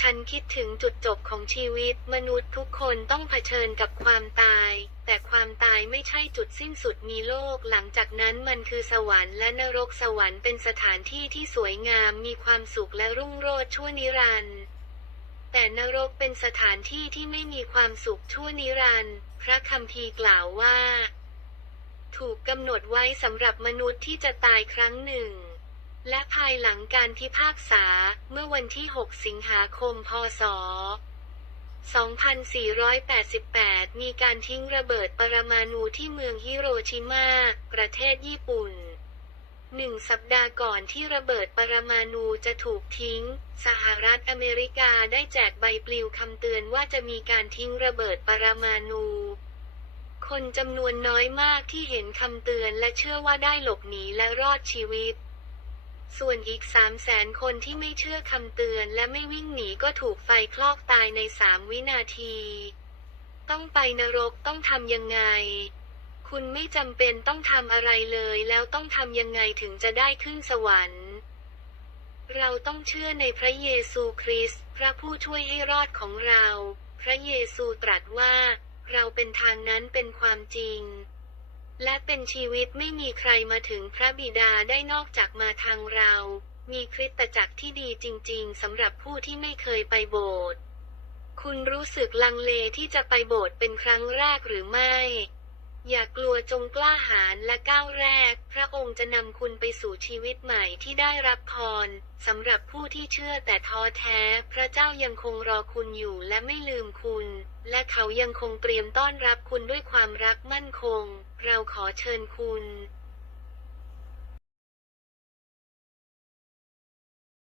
ฉันคิดถึงจุดจบของชีวิต มนุษย์ทุกคนต้องเผชิญกับความตาย แต่ความตายไม่ใช่จุดสิ้นสุดมีโลก หลังจากนั้นมันคือสวรรค์และนรกสวรรค์เป็นสถานที่ที่สวยงามมีความสุขและรุ่งโรจน์ชั่วนิรันดร์แต่นรกเป็นสถานที่ที่ไม่มีความสุขชั่วนิรันดร์พระคัมภีร์กล่าวว่า ถูกกำหนดไว้สำหรับมนุษย์ที่จะตายครั้งหนึ่ง และภายหลังการพิพากษาเมื่อวันที่ 6 สิงหาคม พศ 2488 มีการทิ้งระเบิดปรมาณูที่เมืองฮิโรชิมา ประเทศญี่ปุ่นหนึ่งสัปดาห์ก่อนที่ระเบิดปรมาณูจะถูกทิ้ง สหรัฐอเมริกาได้แจกใบปลิวคำเตือนว่าจะมีการทิ้งระเบิดปรมาณู คนจำนวนน้อยมากที่เห็นคำเตือนและเชื่อว่าได้หลบหนีและรอดชีวิต ส่วนอีกสามแสนคนที่ไม่เชื่อคำเตือนและไม่วิ่งหนีก็ถูกไฟคลอกตายในสามวินาที ต้องไปนรกต้องทำยังไง คุณไม่จำเป็นต้องทำอะไรเลยแล้วต้องทำยังไงถึงจะได้ขึ้นสวรรค์ เราต้องเชื่อในพระเยซูคริสต์พระผู้ช่วยให้รอดของเรา พระเยซูตรัสว่า เราเป็นทางนั้นเป็นความจริง และเป็นชีวิตไม่มีใครมาถึงพระบิดาได้นอกจากมาทางเรา มีคริสตจักรที่ดีจริง ๆสำหรับผู้ที่ไม่เคยไปโบสถ์คุณรู้สึกลังเลที่จะไปโบสถ์เป็นครั้งแรกหรือไม่ กลัวจงกล้าหาญและก้าวแรก พระองค์จะนำคุณไปสู่ชีวิตใหม่ที่ได้รับพรสำหรับผู้ที่เชื่อแต่ท้อแท้ พระเจ้ายังคงรอคุณอยู่และไม่ลืมคุณ และเขายังคงเตรียมต้อนรับคุณด้วยความรักมั่นคง เราขอเชิญคุณ